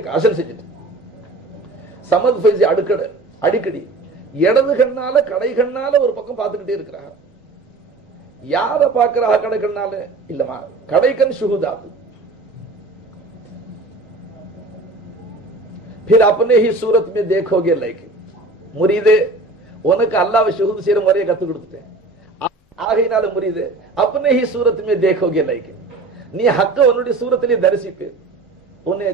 Castle செஞ்சுட்டு சமத் ஃபைசி அடுக்கட அடிக்கடி இடது கண்ணால கடை கண்ணால ஒரு பக்கம் பார்த்துக்கிட்டே இருக்கிறாங்க யார பாக்குறா கடை கண்ணால இல்லமா கடைக்கண் சுகுதாது फिर अपने ही सूरत में देखोगे लेके முரீதே உனக்கு அல்லாஹ் ஷுஹூத் செய்யற முறையை கத்து கொடுத்துட்டேன் ஆ- ஆகையினால முரீதே अपने ही सूरत में देखोगे लेके நீ ஹக்க உன்னுடைய சூரத்திலே தரிசிப்பு உன்னை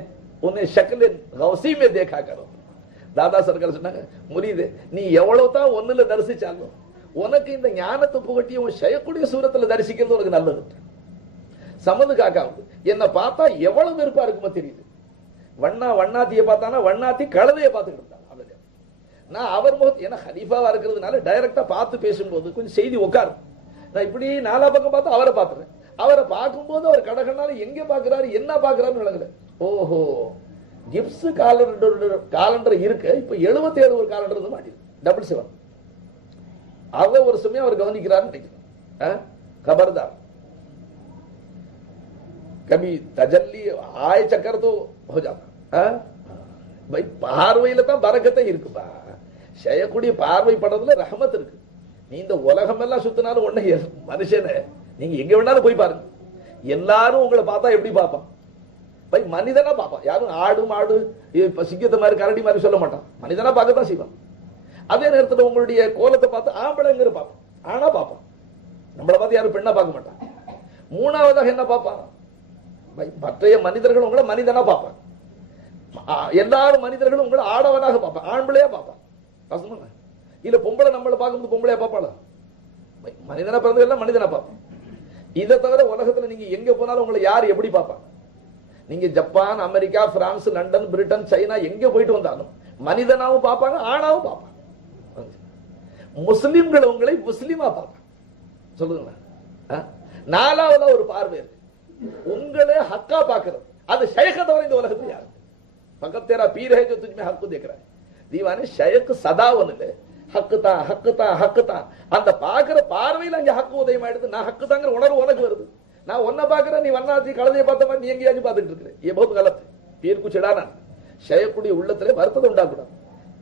உன்னை ஷக்கல் கவசியமே தேக்கா கரோ தாதா சர்க்கார் சொன்னாங்க முறியுது நீ எவ்வளவு தான் ஒண்ணுல தரிசிச்சாலும் உனக்கு இந்த ஞானத்தை புகட்டி உன் செய்யக்கூடிய சூரத்துல தரிசிக்கிறது உனக்கு நல்லது. சமது காக்காவுக்கு என்னை பார்த்தா எவ்வளவு வெறுப்பா இருக்குமோ தெரியுது. வண்ணா வண்ணாத்தியை பார்த்தானா வண்ணாத்தி கழுதையை பார்த்துக்கிட்டு இருந்தாங்க அவ்வளவு நான் அவர் முகத்து ஏன்னா ஹனீஃபாவா இருக்கிறதுனால டைரக்டா பார்த்து பேசும்போது கொஞ்சம் செய்தி உட்காரு. நான் இப்படி நாலா பக்கம் பார்த்து அவரை பார்த்துறேன் அவரை பார்க்கும்போது அவர் கடகனால எங்கே பாக்குறாரு என்ன பாக்குறாருன்னு விளங்குறேன் ஓஹோ கிப்ஸ் காலண்டர் காலண்டர் இருக்கு இப்ப 77 ஒரு காலண்டர் வந்து மாட்டி டபுள் செவன் அதை ஒரு சமயம் அவர் கவனிக்கிறாருன்னு நினைக்கிறேன் ஆ? खबरदार कभी तजल्ली आय चक्कर तो हो जाता हाँ? भाई பார்வையில தான் பரக்கத்தை இருக்குப்பா செய்யக்கூடிய பார்வை படத்துல ரஹமத் இருக்கு நீ இந்த உலகம் எல்லாம் சுத்தினாலும் ஒண்ணு மனுஷனே நீங்க எங்க வேணாலும் போய் பாருங்க எல்லாரும் உங்களை பார்த்தா எப்படி பார்ப்பான் பை மனிதனா பார்ப்பான். யாரும் ஆடு மாடு இப்ப சிங்கத்தை மாதிரி கரடி மாதிரி சொல்ல மாட்டான். மனிதனா பார்க்கத்தான் செய்வான். அதே நேரத்துல உங்களுடைய கோலத்தை பார்த்து ஆம்பளைங்கிற பார்ப்பான். ஆனா பார்ப்பான். நம்மளை பார்த்து யாரும் பெண்ணா பார்க்க மாட்டான். மூணாவதாக என்ன பார்ப்பான்? பை- மற்றைய மனிதர்கள் உங்களை மனிதனா பார்ப்பாங்க. எல்லாரும் மனிதர்களும் உங்களை ஆடவனாக பார்ப்பான் ஆண்பிளையா பார்ப்பான் இல்ல பொம்பளை நம்மளை பார்க்கும்போது பொம்பளையா பார்ப்பாளா? பை, மனிதனா பிறந்தது எல்லாம் மனிதனா பார்ப்பான். இதை தவிர உலகத்துல நீங்க எங்க போனாலும் உங்களை யார் எப்படி பார்ப்பாங்க? நீங்க Japan America France London Britain China எங்க போயிட்டு வந்தாலும் மனிதனாவும் பார்ப்பாங்க ஆணாவும் பார்ப்பாங்க. முஸ்லிம்கள் உங்களை முஸ்லீமா பார்ப்பாங்க. சொல்லுங்க நாலாவதா ஒரு பார்வை இருக்கு. உங்களை ஹக்கா பார்க்கறது. அது ஷேக தவிர இந்த உலகத்துல யாரு? பக்கத்தேரா பீரே துஜ்மே ஹக்கு தேக்குறாங்க தீவானே ஷேக்கு சதா ஒண்ணு ஹக்கு தான் ஹக்கு தான் ஹக்கு தான். அந்த பார்க்கிற பார்வையில் அங்கே ஹக்கு உதயமாயிடுது நான் ஹக்கு தாங்கிற உணர்வு உனக்கு வருது. நான் ஒன்ன பாக்குறேன் நீ வண்ணாச்சி கழுதையை பார்த்த மாதிரி நீ எங்கேயாச்சும் பார்த்துட்டு இருக்கிறேன் எப்போது கலத்து. பேருக்கு செடானான் செய்யக்கூடிய உள்ளத்துல வருத்தத்தை உண்டாக்கூடாது.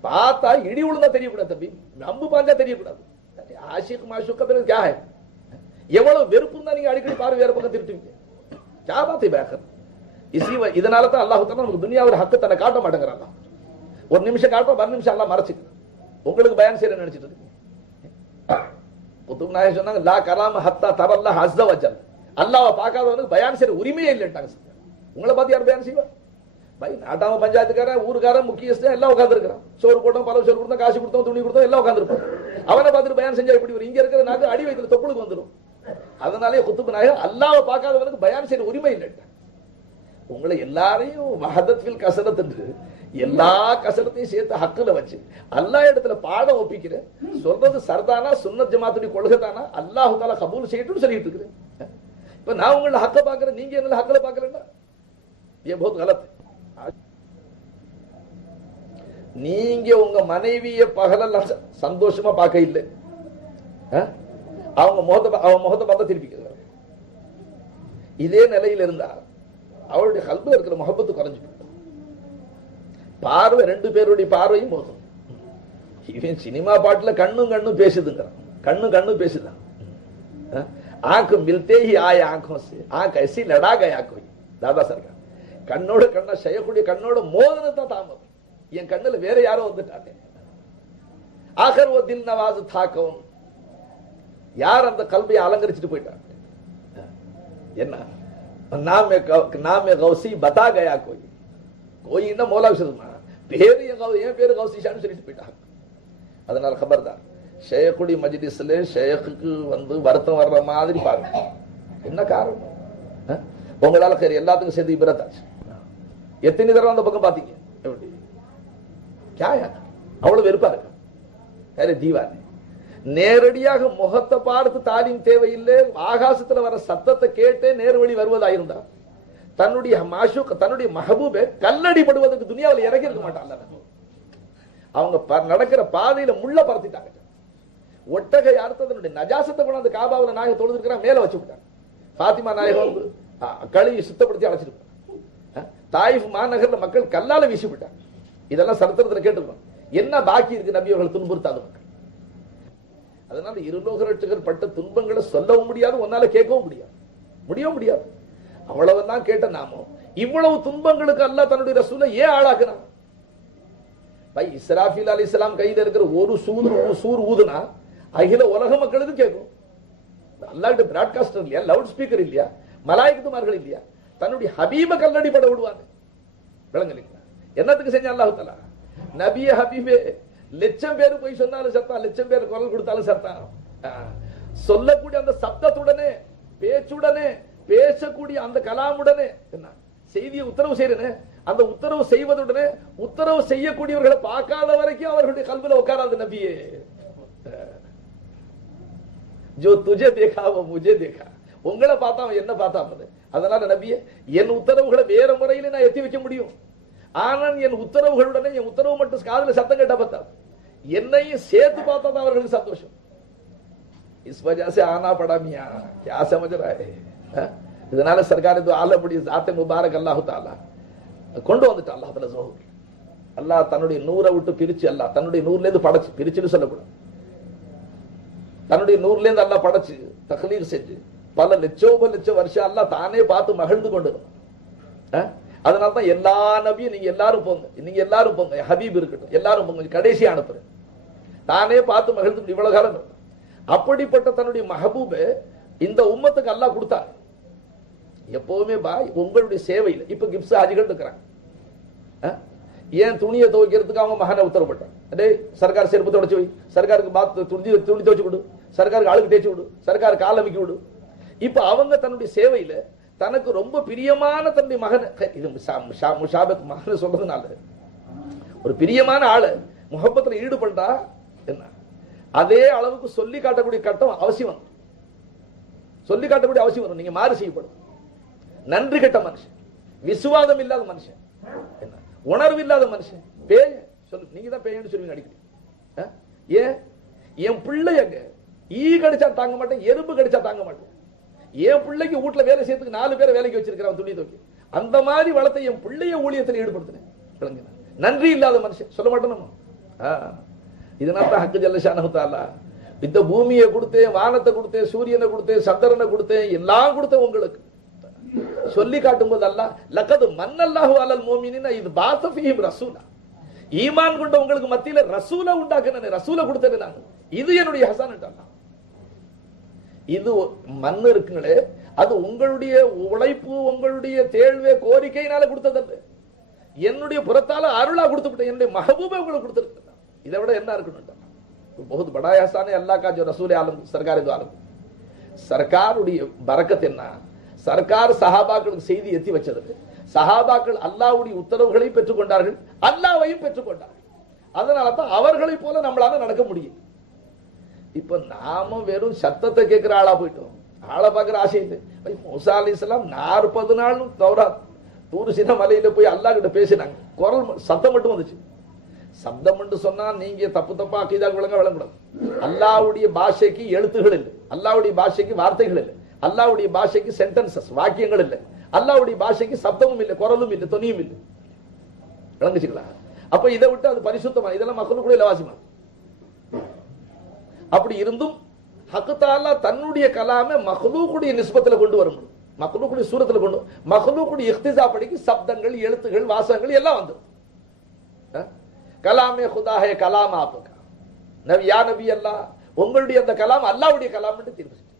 பார்த்தா இடி உளுந்தா தெரியக்கூடாது தம்பி. நம்பு பாஞ்சா தெரியக்கூடாது. ஆஷிக் மாஷுக்க பிறகு கே எவ்வளவு வெறுப்பும் தான் நீங்க அடிக்கடி பாரு வேற பக்கம் திருட்டுவீங்க. கே பாத்தி பேக்கர் இசி இதனால தான் அல்லாஹு தான் நமக்கு துனியா ஒரு ஹக்கு தன்னை காட்ட மாட்டேங்கிறாங்க ஒரு நிமிஷம் காட்டும் பத்து நிமிஷம் எல்லாம் மறைச்சிக்கிறேன். உங்களுக்கு பயன் செய்ய நினைச்சிட்டு இருக்கீங்க. குத்துப் நாயகம் சொன்னாங்க லா கலாம் ஹத்தா தரல்லா ஹஸ்த வச்சல் அல்லாவை பார்க்காதவனுக்கு பயான் செய்யற உரிமையே இல்லைன்ட்டாங்க உங்களை பார்த்து யார் பயான் செய்வா? பை நாட்டாம பஞ்சாயத்துக்காரன் ஊருக்காரன் முக்கியஸ்தான் எல்லாம் உட்காந்துருக்கான் சோறு போட்டோம் பல சோறு கொடுத்தோம் காசு கொடுத்தோம் துணி கொடுத்தோம் எல்லாம் உட்காந்துருப்பான் அவனை பார்த்துட்டு பயான் செஞ்சா இப்படி வரும்? இங்க இருக்கிற நாக்கு அடி வைக்கிற தொப்புளுக்கு வந்துடும் அதனாலே குத்துப்பு நாயகம் அல்லாவை பார்க்காதவனுக்கு பயான் செய்யற உரிமை இல்லைன்ட்டாங்க. உங்களை எல்லாரையும் மகதத்தில் கசரத் என்று எல்லா கசரத்தையும் சேர்த்து ஹக்குல வச்சு அல்லாஹ் இடத்துல பாடம் ஒப்பிக்கிறேன். சொல்றது சர்தானா சுன்னத் ஜமாத்துடைய கொள்கை தானா அல்லாஹு தாலா கபூல் செய்யட்டும் சொல்லிட்டு இருக்கிறேன். இப்ப நான் உங்களை ஹக்க பாக்குறேன் நீங்க என்ன ஹக்கல பாக்குறேன்னா ஏ போத் நீங்க உங்க மனைவிய பகலெல்லாம் சந்தோஷமா பார்க்க இல்லை. அவங்க முகத்தை அவன் அவங்க முகத்தை பார்த்தா திருப்பிக்கிறார் இதே நிலையில இருந்தா அவளுடைய கல்பு இருக்கிற முகப்பத்து குறைஞ்சு பார்வை ரெண்டு பேருடைய பார்வையும் மோதும் இவன் சினிமா பாட்டுல கண்ணும் கண்ணும் பேசுதுங்கிறான். கண்ணும் கண்ணும் பேசுதான். आंख मिलते ही आए आंखों से आंख ऐसी लड़ा गया कोई தாதா சர்க்கார் கண்ணோட கண்ண செய்யக்கூடிய கண்ணோட மோதனத்தை தாமதம் என் கண்ணுல வேற யாரோ வந்துட்டாங்க ஆகர் ஓ தில் நவாஸ் தாக்கவும் யார் அந்த கல்வியை அலங்கரிச்சுட்டு போயிட்டாங்க என்ன नाम में गौ- नाम में गौसी बता गया कोई कोई என்ன மௌலாவிசமா பேரு என் கௌ- என் பேரு கௌசிஷான்னு சொல்லிட்டு போயிட்டாங்க அதனால கபர்தார் ஷேக்குடி மஜ்லிஸ்ல ஷேக்குக்கு வந்து வருத்தம் வர்ற மாதிரி பாருங்க. என்ன காரணம்? அஹ்? உங்களால சரி எல்லாத்துக்கும் சேர்த்து இபரத்தாச்சு எத்தனை தடவை அந்த பக்கம் பாத்தீங்க? எப்படி? கியா அவ்வளவு வெறுப்பா இருக்கு? வேற தீவானே. நேரடியாக முகத்தை பார்த்து தாலிம் தேவையில்லை ஆகாசத்துல வர சத்தத்தை கேட்டே நேர்வழி வருவதாயிருந்தா தன்னுடைய மாஷூக் தன்னுடைய மஹபூபை கல்லடிப்படுவதற்கு துணியாவில் இறங்கி இருக்க மாட்டான். அவங்க ப- நடக்கிற பாதையில முள்ள பறத்திட்டாங்க ஒட்டகை அறுத்ததனுடைய நஜாசத்தை கொண்டாந்து காபாவில் நாயகம் தொழுதுருக்கிறா மேல வச்சு விட்டாங்க பாத்திமா நாயகம் கழுவி சுத்தப்படுத்தி அழைச்சிட்டு போனாங்க. அ, தாயிஃப் மாநகர்ல மக்கள் கல்லால வீசி விட்டாங்க. இதெல்லாம் சரித்திரத்துல கேட்டுக்கணும் என்ன பாக்கி இருக்கு நபி அவர்கள் துன்புறுத்தாத மக்கள்? அதனால இருலோக ரட்சகர் பட்ட துன்பங்களை சொல்லவும் முடியாது உன்னால கேட்கவும் முடியாது. முடியவும் முடியாது. அவ்வளவெல்லாம் கேட்ட நாமோ இவ்வளவு துன்பங்களுக்கு அல்லாஹ் தன்னுடைய ரசூலை ஏன் ஆளாக்குனான் பை இஸ்ராஃபில் அலி இஸ்லாம் கையில இருக்கிற ஒரு சூது சூர் ஊதுனா அகில உலக மக்களுக்கு கேட்கும். அல்லாஹ்கிட்ட பிராட்காஸ்டர் இல்லையா லவுட் ஸ்பீக்கர் இல்லையா மலாய்க்குமார்கள் இல்லையா தன்னுடைய ஹபீப கல்லடி பட விடுவாங்க. விளங்குறீங்களா என்னத்துக்கு செஞ்ச அல்லாஹ் தலா நபிய ஹபீபே லட்சம் பேர் போய் சொன்னாலும் சத்தா லட்சம் பேர் குரல் கொடுத்தாலும் சத்தா சொல்லக்கூடிய அந்த சப்தத்துடனே பேச்சுடனே பேசக்கூடிய அந்த கலாமுடனே என்ன? செய்தியை உத்தரவு செய்யறனே அந்த உத்தரவு செய்வதுடனே உத்தரவு செய்யக்கூடியவர்களை பார்க்காத வரைக்கும் அவர்களுடைய கல்வில உட்காராது நபியே. ஜோ துஜே தேகா वो मुझे देखा உங்களை பார்த்தா அவன் என்ன பார்த்தா அவன் அதனால நபியே என் உத்தரவுகளை வேற முறையில நான் எத்தி வைக்க முடியும் ஆனால் என் உத்தரவுகளுடனே என் உத்தரவு மட்டும் காதுல சத்தம் கேட்டா பார்த்தா என்னையும் சேர்த்து பார்த்தா தான் அவர்களுக்கு சந்தோஷம் इस वजह से आना पड़ा मियां क्या समझ रहा है हाँ? இதனால சர்க்கார் இது ஆலபடி ஜாத்தை முபாரக் அல்லாஹு தாலா கொண்டு வந்துட்டு அல்லாஹ் தல ஜோஹர் அல்லாஹ் தன்னுடைய நூரை விட்டு பிரிச்சு அல்லாஹ் தன்னுடைய நூறுல இருந்து படைச்சு பிரிச்சுன்னு சொல்லக்கூடாது தன்னுடைய நூறுலேருந்து இருந்து படைச்சு தகலீர் செஞ்சு. பல லட்சோப லட்சம் வருஷம் எல்லாம் தானே பார்த்து மகிழ்ந்து கொண்டு அதனால தான் எல்லா நபியும் நீங்க எல்லாரும் போங்க. நீங்க எல்லாரும் போங்க. ஹபீப் இருக்கட்டும். எல்லாரும் போங்க. கடைசி அனுப்புறேன். தானே பார்த்து மகிழ்ந்து இவ்வளவு காலம் அப்படிப்பட்ட தன்னுடைய மஹபூபை இந்த உம்மத்துக்கு அல்லாஹ் கொடுத்தாரு எப்பவுமே பாய் உங்களுடைய சேவையில். இப்ப கிப்ஸ் ஹாஜிகள் இருக்கிறாங்க. ஏன் துணியை துவைக்கிறதுக்கு அவங்க மகனை உத்தரவுப்பட்டான் டேய் சர்க்கார் செருப்பு தொடச்சு வை. சர்க்காருக்கு பாத்து துணி துணி துவைச்சு கொடு. சர்க்காருக்கு ஆளுக்கு தேய்ச்சி விடு. சர்க்கார் கால் அமைக்கி விடு. இப்ப அவங்க தன்னுடைய சேவையில தனக்கு ரொம்ப பிரியமான தன்னுடைய மகன் இது முஷா- முஷாபத் மகன் சொல்றதுனால. ஒரு பிரியமான ஆளு முகப்பத்தில் ஈடுபட்டா என்ன? அதே அளவுக்கு சொல்லி காட்டக்கூடிய கட்டம் அவசியம் வரும். சொல்லி காட்டக்கூடிய அவசியம் வரும். நீங்க மாறு செய்யப்படும். நன்றி கெட்ட மனுஷன். விசுவாதம் இல்லாத மனுஷன். என்ன? உணர்வு இல்லாத மனுஷன். பேய சொல்லு. நீங்க தான் பேயன்னு சொல்லுவீங்க அடிக்கடி ஏன்? என் பிள்ளையங்க ஈ கடிச்சா தாங்க மாட்டேன் எறும்பு கடிச்சா தாங்க மாட்டேன். என் பிள்ளைக்கு வீட்டுல வேலை செய்யறதுக்கு நாலு பேரை வேலைக்கு வச்சிருக்கிறான் துணி தூக்கி அந்த மாதிரி வளர்த்த என் பிள்ளைய ஊழியத்தில் ஈடுபடுத்தினேன் நன்றி இல்லாத மனுஷன் சொல்ல மாட்டோம் இதனால தான் ஹக்கு ஜல்லஷானு இந்த பூமியை கொடுத்தேன் வானத்தை கொடுத்தேன் சூரியனை கொடுத்தேன் சந்திரனை கொடுத்தேன் எல்லாம் கொடுத்தேன் உங்களுக்கு. சொல்லி காட்டும் போது அல்ல லக்கது மன்னல்லாஹு அலல் மோமினின் இது பாசஃபிஹிம் ரசூலா. ஈமான் கொண்ட உங்களுக்கு மத்தியில ரசூலை உண்டாக்குனேன் ரசூலை கொடுத்தேன் நாங்கள் இது என்னுடைய ஹசான் இது மண் இருக்குங்களே அது உங்களுடைய உழைப்பு உங்களுடைய தேழ்வு கோரிக்கையினால கொடுத்தது என்னுடைய புறத்தால அருளா கொடுத்துட்டேன் என்னுடைய மகபூபை உங்களுக்கு கொடுத்துருக்கேன் இதை விட என்ன இருக்கணும் பகுத் படாயாசானே அல்லா காஜோ ரசூலே ஆலம் சர்க்காருக்கு ஆலம் சர்க்காருடைய பறக்கத் என்ன? சர்க்கார் சஹாபாக்களுக்கு செய்தி எத்தி வச்சது. சஹாபாக்கள் அல்லாவுடைய உத்தரவுகளையும் பெற்றுக்கொண்டார்கள் அல்லாவையும் பெற்றுக்கொண்டார்கள். அதனால தான் அவர்களை போல நம்மளால நடக்க முடியும். இப்ப நாம வெறும் சத்தத்தை கேட்கிற ஆளா போயிட்டோம். ஆளை பார்க்கிற ஆசை இல்லை மூசா அலி இஸ்லாம் நாற்பது நாள் தௌரா தூரு சின்ன மலையில போய் அல்லாஹ் கிட்ட பேசினாங்க. குரல் சத்தம் மட்டும் வந்துச்சு. சப்தம் என்று சொன்னா நீங்க தப்பு தப்பா அக்கீதால் விளங்க விளங்கக்கூடாது. அல்லாவுடைய பாஷைக்கு எழுத்துகள் இல்லை. அல்லாவுடைய பாஷைக்கு வார்த்தைகள் இல்லை. அல்லாவுடைய பாஷைக்கு சென்டென்சஸ் வாக்கியங்கள் இல்லை. அல்லாவுடைய பாஷைக்கு சப்தமும் இல்லை குரலும் இல்லை தொனியும் இல்லை. விளங்குச்சுங்களா? அப்ப இதை விட்டு அது பரிசுத்தமா? இதெல்லாம் மக்களுக்கு கூட இலவாசிமா? அப்படி இருந்தும் ஹக்குத்தாலா தன்னுடைய கலாமை மஹ்லூக்குடைய நிஸ்பத்தில் கொண்டு வர முடியும் மஹ்லூக்குடைய சூரத்தில் கொண்டு மஹ்லூக்குடைய இஃப்திசா படிக்கு சப்தங்கள் எழுத்துகள் வாசகங்கள் எல்லாம் வந்துடும் கலாமே ஹுதாஹே கலாம் ஆப்புக்கா நபி யா நபி அல்லா உங்களுடைய அந்த கலாம் அல்லாவுடைய கலாம் என்று தீர்ப்பு செஞ்சார்.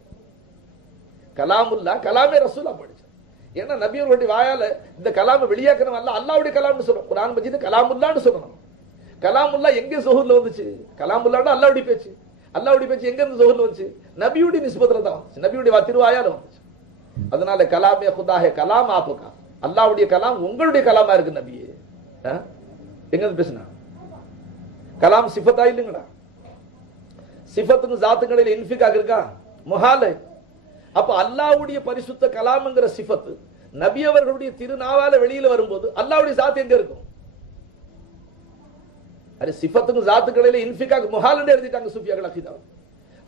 கலாமுல்லா கலாமே ரசூலா படிச்சு ஏன்னா நபி அவர்களுடைய வாயால இந்த கலாமை வெளியாக்கணும் அல்ல அல்லாவுடைய கலாம்னு சொல்றோம். குர்ஆன் மஜீத் கலாமுல்லான்னு சொல்லணும். கலாமுல்லா எங்க சுஹூர்ல வந்துச்சு? கலாமுல்லான்னு அல்லாவுடைய பேச்சு. அல்லாவுடைய பேச்சு எங்க இருந்து சுஹூர்ல வந்துச்சு? நபியுடைய நிஸ்பத்துல தான் வந்துச்சு. நபியுடைய வா- திருவாயால வந்துச்சு. அதனால கலாமே குதாஹே கலாம் ஆப்புக்கா அல்லாவுடைய கலாம் உங்களுடைய கலாமா இருக்கு நபியே. எங்க இருந்து பேசுனா? கலாம் சிஃபத்தா இல்லைங்களா? சிஃபத்துக்கு ஜாத்துங்களில் இன்ஃபிக்காக இருக்கா? முஹாலை. அப்ப அல்லாஹ்வுடைய பரிசுத்த கலாம்ங்கிற சிஃபத்து நபி அவர்களுடைய திருநாவால வெளியில வரும்போது அல்லாவுடைய சாத்து எங்க இருக்கும்? அது சிஃபத்துக்கும் ஜாத்துக்களில இன்ஃபிகாக் முஹால் எழுதிட்டாங்க சூஃபியாக்கள் அகிதா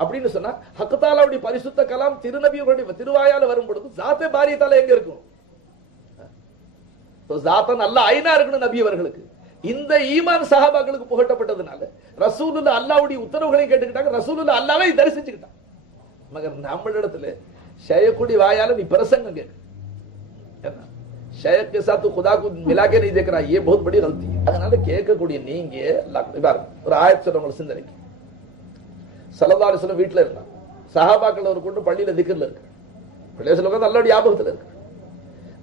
அப்படின்னு சொன்னா ஹக்கத்தாலாவுடைய பரிசுத்த கலாம் திருநபியுடைய திருவாயால வரும் பொழுது ஜாத்தே பாரியத்தால எங்க இருக்கும்? ஜாத்தா நல்லா ஐனா இருக்கணும் நபி அவர்களுக்கு. இந்த ஈமான் சஹாபாக்களுக்கு புகட்டப்பட்டதுனால ரசூலுல்ல அல்லாவுடைய உத்தரவுகளையும் கேட்டுக்கிட்டாங்க ரசூலுல்ல அல்லாவே தரிசிச்சுக்கிட்டான். மகர் நம்மளிடத்துல செய்யக்கூடிய வாயால நீ பிரசங்கம் கேட்க என்ன? ஷயக் के साथ तो खुदा को मिला के नहीं देख रहा ये बहुत बड़ी गलती है அதனால கேட்கக்கூடிய நீங்க அல்லாஹ் பாருங்க ஒரு ஆயத் சொல்றவங்க சிந்தனைக்கு சல்லல்லாஹு அலைஹி வஸல்லம் வீட்ல இருந்தாங்க சஹாபாக்கள் ஒரு கூட்டம் பள்ளியில திக்ர்ல இருக்கு பள்ளியில உட்கார்ந்து அல்லாஹ்வுடைய ஞாபகத்துல இருக்கு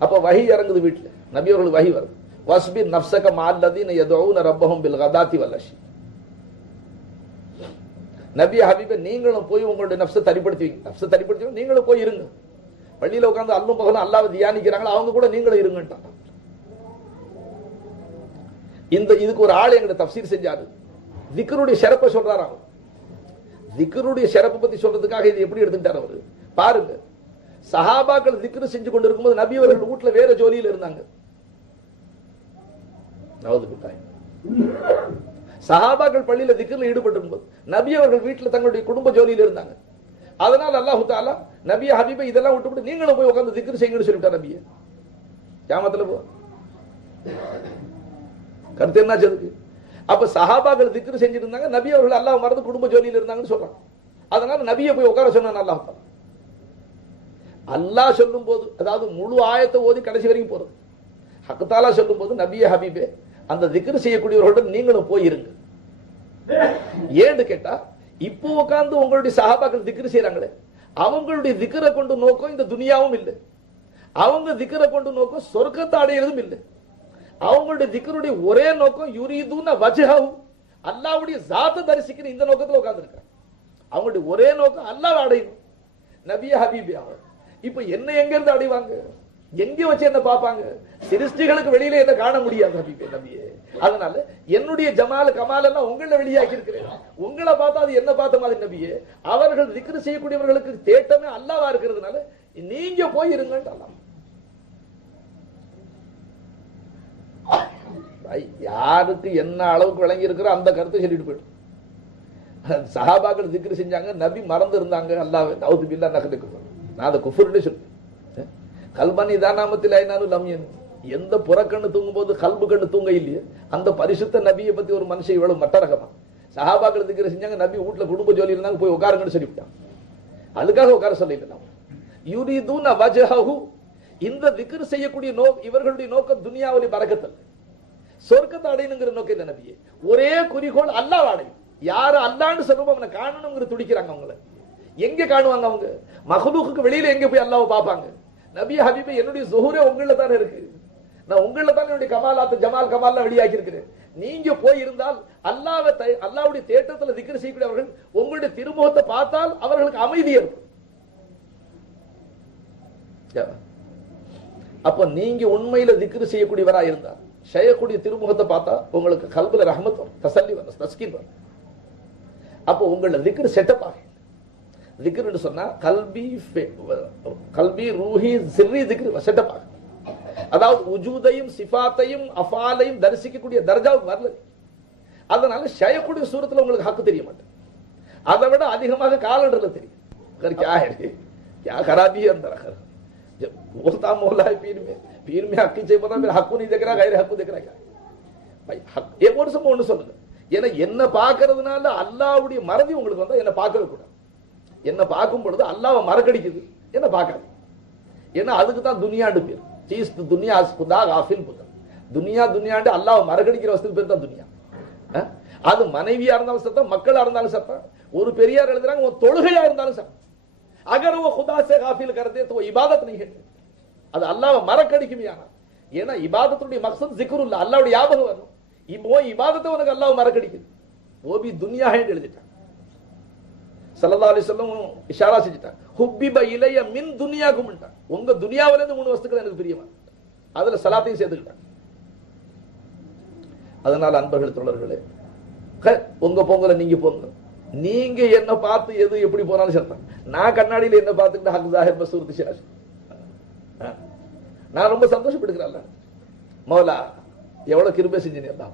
அப்ப வஹி இறங்குது வீட்டுல நபி அவர்களுக்கு வஹி வருது வஸ்பிர் நஃப்ஸக மஅல்லதீன யதுஊன ரப்பஹும் பில் கதாத்தி வல் அஷி நபி ஹபீபே நீங்களும் போய் உங்களுடைய நஃப்ஸை தரிப்படுத்துவீங்க நஃப்ஸை தரிப்படுத்துவீங்க நீங்களும் போய் இருங்க பள்ளியில உட்கார்ந்து அல்லும் பகலும் அல்லாவை தியானிக்கிறாங்களோ? அவங்க கூட நீங்களும் இருங்கன்ட்டாங்க இந்த இதுக்கு ஒரு ஆள் எங்கிட்ட தப்சீர் செஞ்சாரு. திக்ருடைய சிறப்பை சொல்றாரு அவர். திக்ருடைய சிறப்பை பத்தி சொல்றதுக்காக இது எப்படி எடுத்துட்டார் அவரு? பாருங்க. சஹாபாக்கள் திக்ரு செஞ்சு கொண்டு இருக்கும்போது நபி அவர்கள் வீட்டுல வேற ஜோலியில இருந்தாங்க. சஹாபாக்கள் பள்ளியில திக்ரில் ஈடுபட்டு போது நபி அவர்கள் வீட்டுல தங்களுடைய குடும்ப ஜோலியில இருந்தாங்க. அதனால அல்லாஹு தாலா நபிய ஹபீபை இதெல்லாம் விட்டுவிட்டு நீங்களும் போய் உட்காந்து திக்ரு செய்யுங்கன்னு சொல்லிவிட்டார் நபிய. கியாமத்துல போ. கருத்து என்ன அதுக்கு? அப்ப சஹாபாக்கள் திக்ரு செஞ்சிருந்தாங்க நபி அவர்கள் அல்லாஹ் மறந்து குடும்ப ஜோலியில் இருந்தாங்கன்னு சொல்றான் அதனால நபியை போய் உட்கார சொன்னான் அல்லாஹ் அல்லாஹ் சொல்லும் போது அதாவது முழு ஆயத்தை ஓதி கடைசி வரைக்கும் போறது. ஹக்குத்தாலா சொல்லும் போது நபிய ஹபீபே அந்த திக்ரு செய்யக்கூடியவர்களுடன் நீங்களும் போயிருங்க. ஏன்னு கேட்டா இப்போ உட்காந்து உங்களுடைய சகாபாக்கள் திக்ரு செய்யறாங்களே அவங்களுடைய திக்கரை கொண்டு நோக்கம் இந்த துனியாவும் இல்லை. அவங்க திக்கரை கொண்டு நோக்கம் சொர்க்கத்தை அடையிறதும் இல்லை. அவங்களுடைய திக்கருடைய ஒரே நோக்கம் யுரீதுன வஜஹவும் அல்லாவுடைய ஜாத்தை தரிசிக்கிற இந்த நோக்கத்தில் உட்காந்துருக்காங்க அவங்களுடைய ஒரே நோக்கம் அல்லாஹ் அடையணும். நபிய ஹபீபி அவர் இப்போ என்ன எங்கேருந்து அடைவாங்க? எங்க வச்சு என்ன பார்ப்பாங்க. சிருஷ்டிகளுக்கு வெளியில என்ன காண முடியாது ஹபீபே நபியே. அதனால என்னுடைய ஜமால் கமால் எல்லாம் உங்களை வெளியாக்கி இருக்கிறேன். உங்களை பார்த்தா அது என்ன பார்த்த மாதிரி நபியே. அவர்கள் திக்ரு செய்யக்கூடியவர்களுக்கு தேட்டமே அல்லாவா இருக்கிறதுனால நீங்க போய் இருங்கன்ட்டு யாருக்கு என்ன அளவுக்கு விளங்கி இருக்கிறோ அந்த கருத்தை சொல்லிட்டு போயிடும். சஹாபாக்கள் திக்ரு செஞ்சாங்க நபி மறந்து இருந்தாங்க அல்லாஹ் தவுது பில்லா நகதுக்கு நான் அதை குஃபுர்னு சொல்லு கல்பனி நாமத்தில் ஆயினாலும் லம்யன் எந்த புறக்கண்ணு தூங்கும் போது கல்பு கண்ணு தூங்க இல்லையே? அந்த பரிசுத்த நபியை பத்தி ஒரு மனுஷன் இவ்வளவு மட்டரகமா? சஹாபாக்கள் திக்கிற செஞ்சாங்க நபி வீட்டுல குடும்ப ஜோலி இருந்தாங்க போய் உட்காருங்கன்னு சொல்லிவிட்டான். அதுக்காக உட்கார சொல்லிட்டு நான் யுரிதுன அவஜஹு இந்த திக்ரு செய்யக்கூடிய நோ இவர்களுடைய நோக்கம் துனியாவலி பறக்கத்தல்ல சொர்க்கத்தை அடையணுங்கிற நோக்கம் இந்த நபியே? ஒரே குறிக்கோள் அல்லாஹ் அடையும். யாரு அல்லான்னு சொல்லுவோம் அவனை காணணுங்கிற துடிக்கிறாங்க அவங்கள. எங்க காணுவாங்க அவங்க? மஹலூக்கு வெளியில எங்க போய் அல்லாவை பார்ப்பாங்க? நபி ஹபீபை என்னுடைய ஜுஹூரே உங்கள தானே இருக்கு. நான் உங்களில் தான் என்னுடைய கமாலாத்த ஜமால் கமால்லாம் வெளியாக்கி இருக்கிறேன் நீங்க போயிருந்தால் அல்லாவை அல்லாவுடைய த- அல்லாஹ்வுடைய தேட்டத்துல செய்யக்கூடியவர்கள் உங்களுடைய திருமுகத்தை பார்த்தால் அவர்களுக்கு அமைதி இருக்கும் அப்ப நீங்க உண்மையில திக்ரு செய்யக்கூடியவரா இருந்தா செய்யக்கூடிய திருமுகத்தை பார்த்தா உங்களுக்கு கல்புல ரஹமத் வரும் தசல்லி வரும் தஸ்கின் வரும். அப்போ உங்கள திக்ரு செட்டப் ஆகும் திக்ருன்னு சொன்னா கல்பி ஃபே- கல்பி ரூஹி சிர்ரி திக்ரு செட்டப் ஆகும் அதாவது உஜூதையும் சிஃபாத்தையும் அஃபாலையும் தரிசிக்கக்கூடிய தர்ஜாவுக்கு வரல அதனால செய்யக்கூடிய சூரத்துல உங்களுக்கு ஹக்கு தெரிய மாட்டேன் அதை விட அதிகமாக காலண்டர்ல தெரியும் कर क्या है रे? क्या खराबी है अंदर आखिर जब बोलता मोहल्ला है पीर में पीर में हक चाहिए पता मेरा हक्कू नहीं देख रहा गैर हक्कू देख रहा क्या பை, ஹக்- ஏ, ஒரு நிமிஷம் ஒண்ணு சொல்லுங்க ஏன்னா என்ன பார்க்கறதுனால அல்லாவுடைய மறதி உங்களுக்கு வந்தா என்ன பார்க்கவே கூடாது என்னை பார்க்கும் பொழுது அல்லாவை மறக்கடிக்குது. என்ன பார்க்காது. ஏன்னா அதுக்கு தான் துனியாண்டு பேர். சீஸ்து துனியா குதா காஃபில் புதன். துனியா துனியாண்டு அல்லாவை மறக்கடிக்கிற வசதி பேர் தான் துனியா. அது மனைவியா இருந்தாலும் சத்தம் மக்களா இருந்தாலும் சத்தம் ஒரு பெரியார் எழுதுறாங்க ஒரு தொழுகையா இருந்தாலும் சத்தம் அகர் ஓ குதாசே காஃபில் கருதே தோ இபாதத் நீ அது அல்லாவை மறக்கடிக்குமே யானா ஏன்னா இபாதத்துடைய மக்சத் ஜிக்ரு இல்லை அல்லாவுடைய ஞாபகம் வரணும். இப்போ இபாதத்தை உனக்கு அல்லாஹ் மறக்கடிக்குது. ஓபி துன்யா எழுதிட்டான். சல்லா அலி வஸல்லம் இஷாரா செஞ்சுட்டாங்க. ஹுப்பிப இளைய மின் துனியாக்கும்ட்டான் உங்க துனியாவில இருந்து மூணு வஸ்துக்கள் எனக்கு பிரியமா? அதுல சலாத்தையும் சேர்த்துக்கிட்டான் அதனால அன்பர்கள் தொடர்களே ஹ, உங்க பொங்கல நீங்க போங்க. நீங்க என்ன பார்த்து எது எப்படி போனாலும் சேர்த்தான் நான் கண்ணாடியில என்ன பார்த்துக்கிட்டு ஹக் ஜாஹிர் மசூர்த்தி திஷாஷ் நான் ரொம்ப சந்தோஷப்படுகிறேன் மோலா எவ்வளவு கிருபை செஞ்சு எல்லாம்